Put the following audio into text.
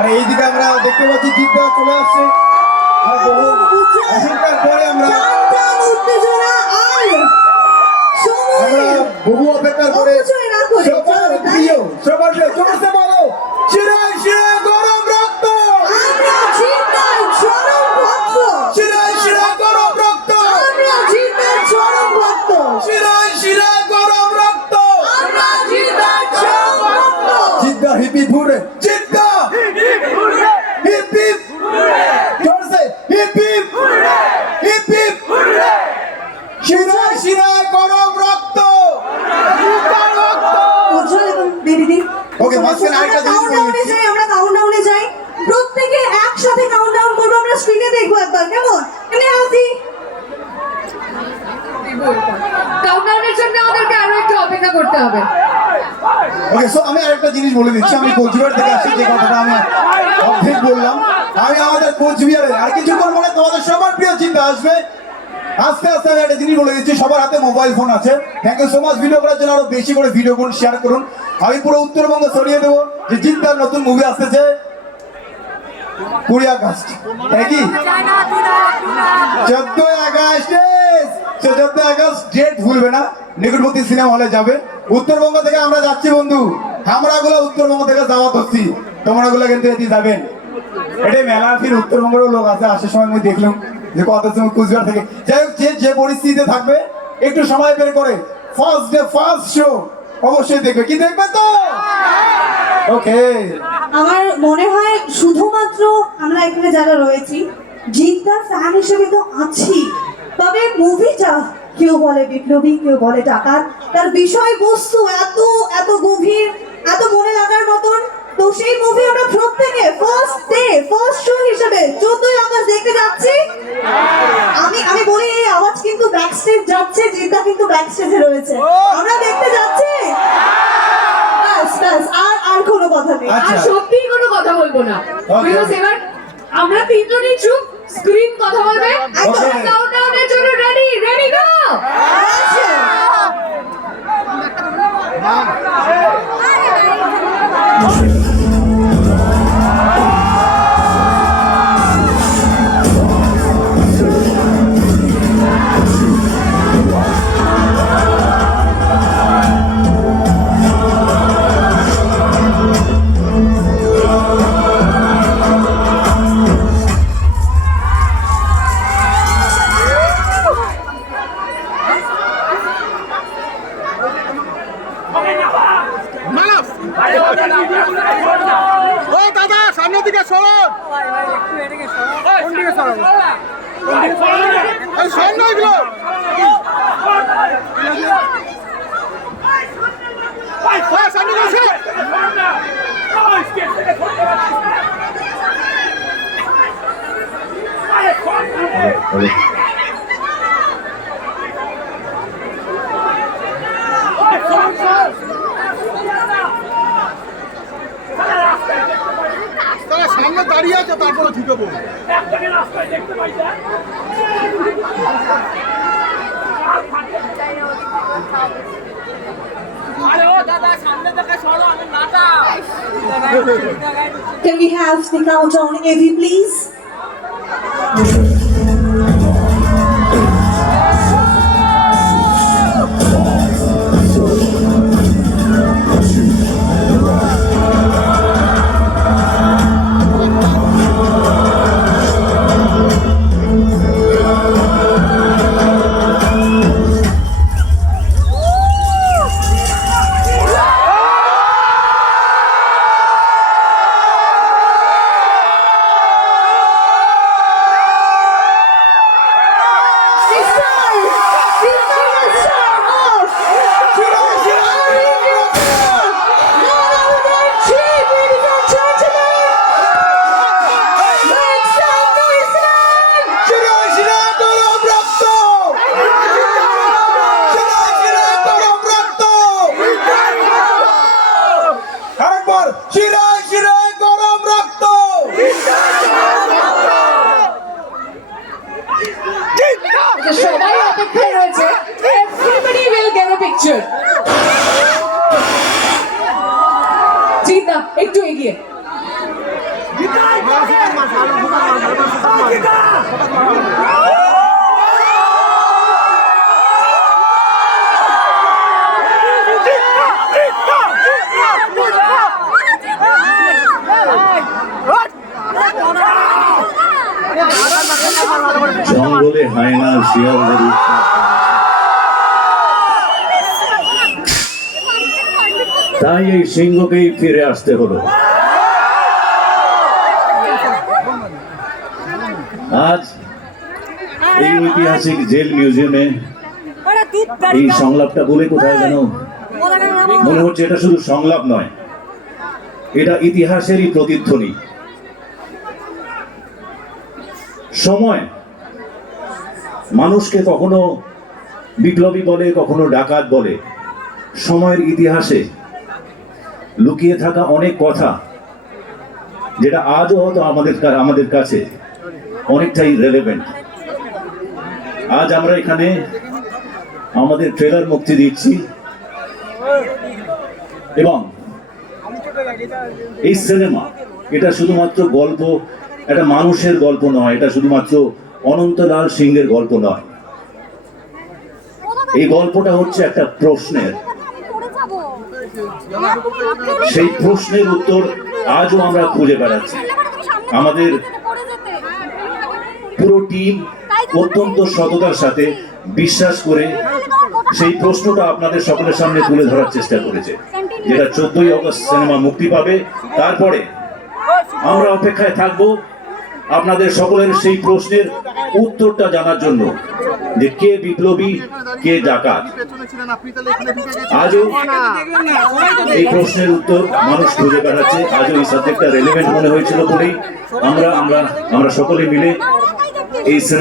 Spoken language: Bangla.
আর এইদিকে আমরা দেখতে পাচ্ছি জিদ্দা চলে আসছে। এখনকার পরে আমরা বহু অপেক্ষা করে সবার প্রিয় সবার জোরসে বলো শিরায় শিরায় গরম রক্ত, শিরায় শিরায় গরম রক্ত, শিরায় শিরায় গরম রক্ত, জিদ্দা হিপি ফুরে, জিদ্দা হিপি জোরসে হিপি হিপি শিরায় শিরায় গরম রক্ত। ওকে মাঝখানে আরেকটা জিনিস বলে দিচ্ছি, আমরা কাউন্টডাউনে যাই, প্রত্যেকে একসাথে কাউন্টডাউন করবো, আমরা স্ক্রিনে দেখবো একবার, কেমন? এখানে আসি। কাউন্টডাউনের জন্য আমাদেরকে আরো একটু অপেক্ষা করতে হবে। ওকে সো আমি আরেকটা জিনিস বলে দিচ্ছি, আমি কোচবিহার থেকে আসছি, যে কথাটা আমি অর্ধেক বললাম, আমি আমাদের কোচবিহারের আর কিছুক্ষণ পরে তোমাদের সবার প্রিয় চিন্তা আসবে। আস্তে আস্তে আমি একটা জিনিস বলে দিচ্ছি, সবার হাতে মোবাইল ফোন আছে, thank you so much. Video করার জন্য আরো বেশি করে ভিডিও করুন, শেয়ার করুন। আমি পুরো উত্তরবঙ্গ ছড়িয়ে দেবো যে জিদ্দার নতুন মুভি আসতেছে 20 আগস্ট, একই 14 আগস্ট, 14 আগস্ট ডেট ভুলবে না, নিকটবর্তী সিনেমা হলে যাবে। উত্তরবঙ্গ থেকে আমরা যাচ্ছি বন্ধু, আমরা গুলো উত্তরবঙ্গ থেকে যাওয়া ধরছি, তোমরা গুলো কিন্তু এটি যাবেন। এটাই মেলা, ফির উত্তরবঙ্গেরও লোক আছে, আসার সময় আমি দেখলাম যে কত সময় কুচবিহার থেকে। যাই হোক, যে পরিস্থিতিতে থাকবে একটু সময় বের করে ফার্স্ট ডে ফার্স্ট শো অবশ্যই দেখবে, কি দেখবে তো? ওকে, আমার মনে হয় শুধুমাত্র আমরা এখানে যারা রয়েছি জিদ্দার ফ্যান হিসেবে তো আছি, তবে মুভিটা কেউ বলে বিপ্লবী, কেউ বলে ডাকাত, তার বিষয়বস্তু এত এত গভীর, এত মনে লাগার মতন। তো সেই মুভি আমরা প্রত্যেকে ফার্স্ট ডে ফার্স্ট শো হিসেবে 14 আগস্ট দেখতে যাচ্ছি। আমি বলি এই আওয়াজ কিন্তু ব্যাকস্টেজ যাচ্ছে, জিদ্দা কিন্তু ব্যাকস্টেজে রয়েছে, আমরা দেখতে যাচ্ছি। ব্যাস ব্যাস, আর কোনো কথা নেই। আর সত্যিই কোনো কথা বলবো না, বিকজ এবার আমরা তিনজনই চুপ, স্ক্রিন কথা বলবে। কাউন্টডাউনের জন্য রেডি রেডি গো। ও দাদা সামনের দিকে সরুন, কোন দিকে সরুন? এই সামনে এগুলো সামনে গেছে। তারা সামনে দাঁড়িয়ে আছে, তারপরে ঢুকবো। Can we have the countdown, AV, please? জঙ্গলে হায়না শিয়ালদের উৎপাত। তাই এই সিংহকেই ফিরে আসতে হলো। আজ এই ঐতিহাসিক জেল মিউজিয়ামে এই সংলাপটা বলে কোথায় যেন মনে হচ্ছে এটা শুধু সংলাপ নয়, এটা ইতিহাসেরই প্রতিধ্বনি। সময় মানুষকে কখনো বিপ্লবী বলে, কখনো ডাকাত বলে। সময়ের ইতিহাসে লুকিয়ে থাকা অনেক কথা যেটা আজও হয়তো আমাদের কাছে অনেকটাই রেলেভেন্ট। আজ আমরা এখানে আমাদের ট্রেলার মুক্তি দিচ্ছি এবং এই সিনেমা এটা শুধুমাত্র গল্প, একটা মানুষের গল্প নয়, এটা শুধুমাত্র অনন্তলাল সিংহের গল্প নয়। এই গল্পটা হচ্ছে একটা প্রশ্নের। সেই প্রশ্নের উত্তর আজও আমরা খুঁজে বেড়াচ্ছি। আমাদের পুরো টিম অত্যন্ত সততার সাথে বিশ্বাস করে সেই প্রশ্নটা আপনাদের সকলের সামনে তুলে ধরার চেষ্টা করেছে, যেটা 14ই অগস্ট সিনেমা মুক্তি পাবে। তারপরে আমরা অপেক্ষায় থাকবো আপনাদের সকলের সেই প্রশ্নের উত্তরটা জানার জন্য, যে কে বিপ্লবী, কে ডাকাত। আজও এই প্রশ্নের উত্তর মানুষ খুঁজে বেড়াচ্ছে। আজও এই সাবজেক্টটা রেলেভেন্ট মনে হয়েছিল বলেই আমরা সকলে মিলে এই সিনেমা